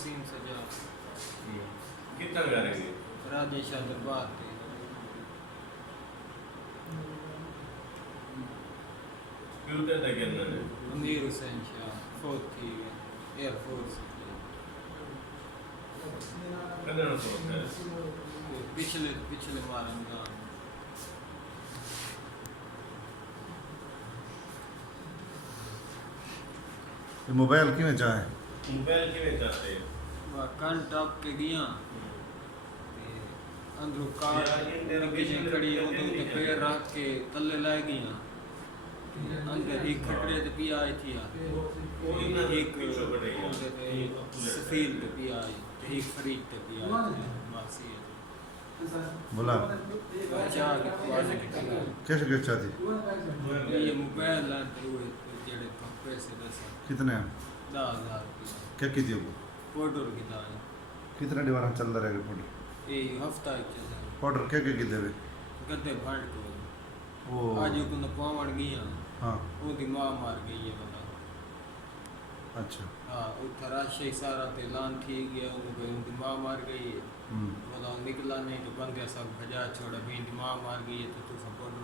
वसीम सजा कितना करेंगे राजेश दरबार थे क्यों था क्या ना अमीर हुसैन शाह फौत थी एयरफोर्स कन्नड़ होता है पिछले पिछले मारन का मोबाइल क्यों चाहे मोबाइल के में चाहते हैं कन टॉप के गया अंदर कार किसी खड़ी होते तो पैर रख के तले लाई गया अंदर एक खटरे ते पिया आई थी एक सफील ते पिया आई एक फरीद ते पिया आई मासी बोला अच्छा कैसे कैसे चाहती ये मोबाइल लाते हुए जेड़े पैसे दस कितने 10,000 क्या की थी वो पाउडर की दाल कितने दीवार चलता रहेगा पाउडर ये हफ्ता चल पाउडर क्या की देवे गद्दे भांड को वो आज को न पावण गया हाँ वो दी मां मार गई है बंदा अच्छा हाँ उठरा से सारा तेलान थी गया उनकी मां मार गई है मतलब निकला नहीं तो बंदे सब भजा छोड़ा भी मां मार गई है तो तू सपोर्ट